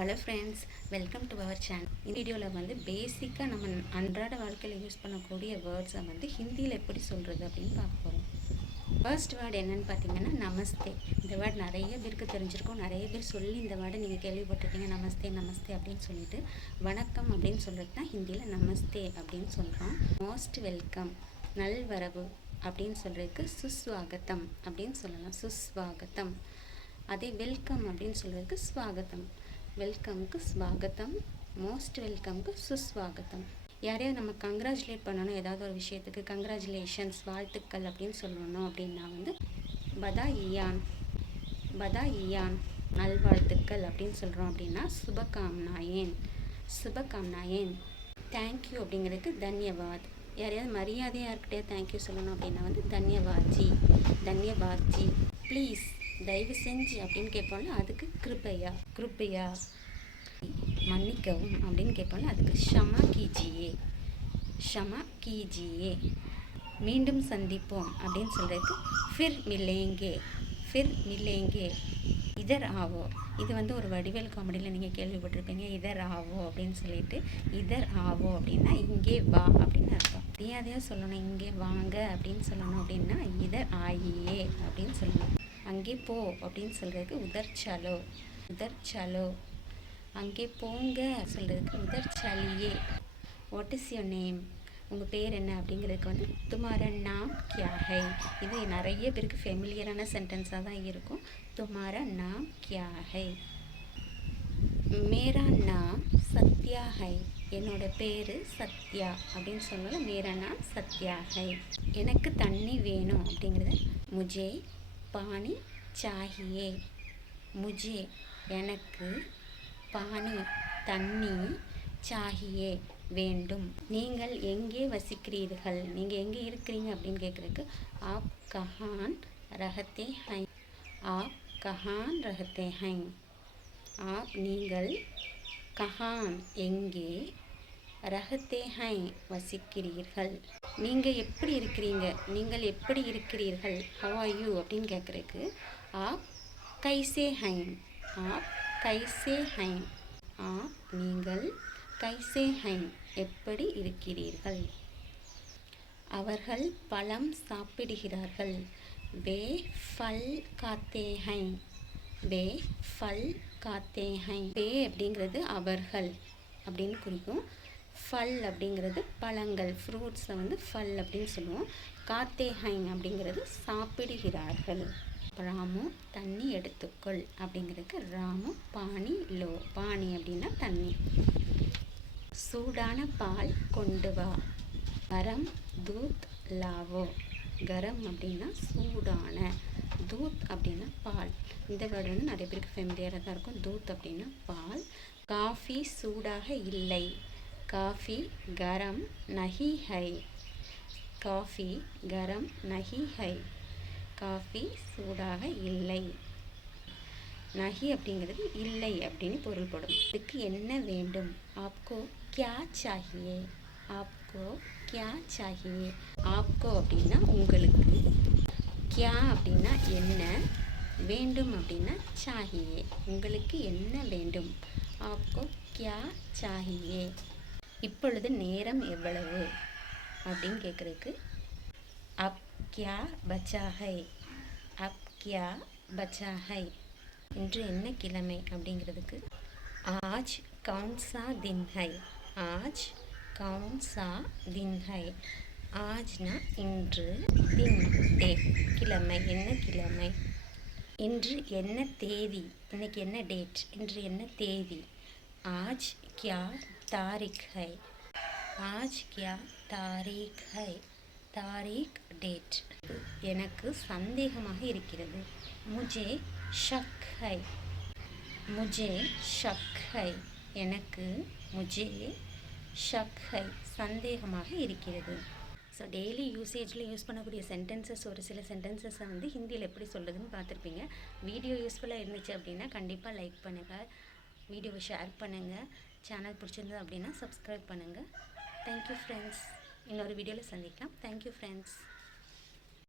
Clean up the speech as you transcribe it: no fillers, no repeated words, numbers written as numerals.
Hello friends, welcome to our channel. இந்த வீடியோவில் வந்து பேசிக்காக நம்ம அன்றாட வாழ்க்கையில் யூஸ் பண்ணக்கூடிய வேர்ட்ஸை வந்து ஹிந்தியில் எப்படி சொல்கிறது அப்படின்னு பார்க்க போகிறோம். ஃபர்ஸ்ட் வேர்டு என்னென்னு பார்த்தீங்கன்னா நமஸ்தே. இந்த வேர்டு நிறைய பேருக்கு தெரிஞ்சிருக்கும். நிறைய பேர் சொல்லி இந்த வேர்டை நீங்கள் கேள்விப்பட்டிருக்கீங்க. நமஸ்தே நமஸ்தே அப்படின்னு சொல்லிட்டு வணக்கம் அப்படின்னு சொல்கிறது தான் ஹிந்தியில் நமஸ்தே அப்படின்னு சொல்கிறோம். மோஸ்ட் வெல்கம், நல்வரவு அப்படின்னு சொல்கிறதுக்கு சுஸ்வாகத்தம் அப்படின்னு சொல்லலாம். சுஸ்வாகத்தம். அதே வெல்கம் அப்படின்னு சொல்கிறதுக்கு ஸ்வாகத்தம். வெல்கமுக்கு ஸ்வாகத்தம், மோஸ்ட் வெல்கமுக்கு சுஸ்வாகத்தம். யாரையாவது நம்ம கங்க்ராச்சுலேட் பண்ணணும், ஏதாவது ஒரு விஷயத்துக்கு கங்க்ராச்சுலேஷன்ஸ், வாழ்த்துக்கள் அப்படின்னு சொல்லணும் அப்படின்னா வந்து பதாயியான், பதாயியான், நல்வாழ்த்துக்கள் அப்படின்னு சொல்கிறோம். அப்படின்னா சுபகாம்னாயேன், சுபகாம்னாயேன். தேங்க்யூ அப்படிங்கிறதுக்கு தன்யவாத். யாரையாவது மரியாதையாக யார்கிட்டயே தேங்க்யூ சொல்லணும் அப்படின்னா வந்து தன்யவாத்ஜி, தன்யவாத்ஜி. ப்ளீஸ், தயவு செஞ்சு அப்படின்னு கேட்போம்ல, அதுக்கு கிருபையா, கிருபையா. மன்னிக்கவும் அப்படின்னு கேட்போம்ல, அதுக்கு ஷமா கீஜியே, ஷமா கீஜியே. மீண்டும் சந்திப்போம் அப்படின்னு சொல்கிறதுக்கு ஃபிர் மிலேங்கே, ஃபிர் மிலேங்கே. இதர் ஆவோ, இது வந்து ஒரு வடிவேல் காமெடியில் நீங்கள் கேள்விப்பட்டிருப்பீங்க. இதர் ஆவோ அப்படின்னு சொல்லிட்டு, இதர் ஆவோ அப்படின்னா இங்கே வா அப்படின்னு அர்த்தம். மரியாதையாக சொல்லணும், இங்கே வாங்க அப்படின்னு சொல்லணும் அப்படின்னா இதர் ஆயியே அப்படின்னு சொல்லணும். அங்கே போ அப்படின்னு சொல்கிறதுக்கு உதர் சலோ, உதர் சலோ. அங்கே போங்க சொல்கிறதுக்கு உதர் சலியே. வாட் இஸ் யுவர் நேம், உங்கள் பேர் என்ன அப்படிங்கிறதுக்கு வந்து துமாரா நாம் கியா ஹை. இது நிறைய பேருக்கு ஃபெமிலியரான சென்டென்ஸாக தான் இருக்கும். துமாரா நாம் கியா ஹை. மேரா நாம் சத்யா ஹை, என்னோட பேர் சத்யா அப்படின்னு சொல்லலாம். மேரா நாம் சத்யா ஹை. எனக்கு தண்ணி வேணும் அப்படிங்கிறது முஜே பானி சாஹியே, முஜே எனக்கு, பானி தண்ணி, சாஹியே வேண்டும். நீங்கள் எங்கே வசிக்கிறீர்கள், நீங்கள் எங்கே இருக்கிறீங்க அப்படின்னு கேட்குறதுக்கு ஆப் கஹான் ரஹத்தே ஹை, ஆப் கஹான் ரஹத்தே ஹை. ஆப் நீங்கள், கஹான் எங்கே, ரஹத்தே ஹை வசிக்கிறீர்கள், நீங்கள் எப்படி இருக்கிறீங்க, நீங்கள் எப்படி இருக்கிறீர்கள், ஹவ் ஆர் யூ அப்படின்னு கேட்குறதுக்கு ஆப் கைசே ஹை, ஆப் கைசே ஹை. ஆப் நீங்கள், கைசே ஹை எப்படி இருக்கிறீர்கள். அவர்கள் பழம் சாப்பிடுகிறார்கள். வே ஃபல் காத்தே ஹை, வே ஃபல் காத்தே ஹை. வே அப்படிங்கிறது அவர்கள் அப்படின்னு குறிக்கும். ஃபல் அப்படிங்கிறது பழங்கள், ஃப்ரூட்ஸை வந்து ஃபல் அப்படின்னு சொல்லுவோம். காத்தே ஹை அப்படிங்கிறது சாப்பிடுகிறார்கள். ராமு தண்ணி எடுத்துக்கொள் அப்படிங்கிறதுக்கு ராமு பானி லோ, பானி அப்படின்னா தண்ணி. சூடான பால் கொண்டு வா. கரம் தூத் லாவோ, கரம் அப்படின்னா சூடான, தூத் அப்படின்னா பால். இந்த வேர்டு வந்து நிறைய பேருக்கு ஃபெமிலியராக தான் இருக்கும். தூத் அப்படின்னா பால். காஃபி சூடாக இல்லை. காஃபி கரம் நஹி ஹை, காஃபி கரம் நஹி ஹை. காஃபி சூடாக இல்லை. நஹி அப்படிங்கிறது இல்லை அப்படின்னு பொருள்படும். இதுக்கு என்ன வேண்டும், ஆப்கோ கியா சாஹியே, ஆப்கோ கியா சாஹியே. ஆப்கோ அப்படின்னா உங்களுக்கு, கியா அப்படின்னா என்ன, வேண்டும் அப்படின்னா சாஹியே, உங்களுக்கு என்ன வேண்டும். ஆப்கோ கியா சாஹியே. இப்பொழுது நேரம் எவ்வளவு அப்படின்னு கேட்குறதுக்கு அப் கியா பச்சா ஹை, அப் கியா பச்சா ஹை. இன்று என்ன கிழமை அப்படிங்கிறதுக்கு ஆஜ் கவுன் சா தின் ஹை, ஆஜ் கவுன் சா தின் ஹை. ஆஜ்னா இன்று, தின் டே கிழமை, என்ன கிழமை. இன்று என்ன தேதி, இன்னைக்கு என்ன டேட், இன்று என்ன தேதி. ஆஜ் கியா தாரிக் ஹை, ஆஜ் கியா தாரீக் ஹை. தாரீக் டேட். எனக்கு சந்தேகமாக இருக்கிறது. முஜே ஷக் ஹை, முஜே ஷக் ஹை. எனக்கு, முஜே ஷக் ஹை சந்தேகமாக இருக்கிறது. ஸோ டெய்லி யூசேஜில் யூஸ் பண்ணக்கூடிய சென்டென்சஸ், ஒரு சில சென்டென்சஸை வந்து ஹிந்தியில் எப்படி சொல்லுதுன்னு பார்த்துருப்பீங்க. வீடியோ யூஸ்ஃபுல்லாக இருந்துச்சு அப்படின்னா கண்டிப்பாக லைக் பண்ணுங்கள், வீடியோவை ஷேர் பண்ணுங்கள். சேனல் பிடிச்சிருந்தது அப்படின்னா சப்ஸ்கிரைப் பண்ணுங்கள். Thank you friends. இன்னொரு வீடியோவில் சந்திக்கலாம். Thank you friends.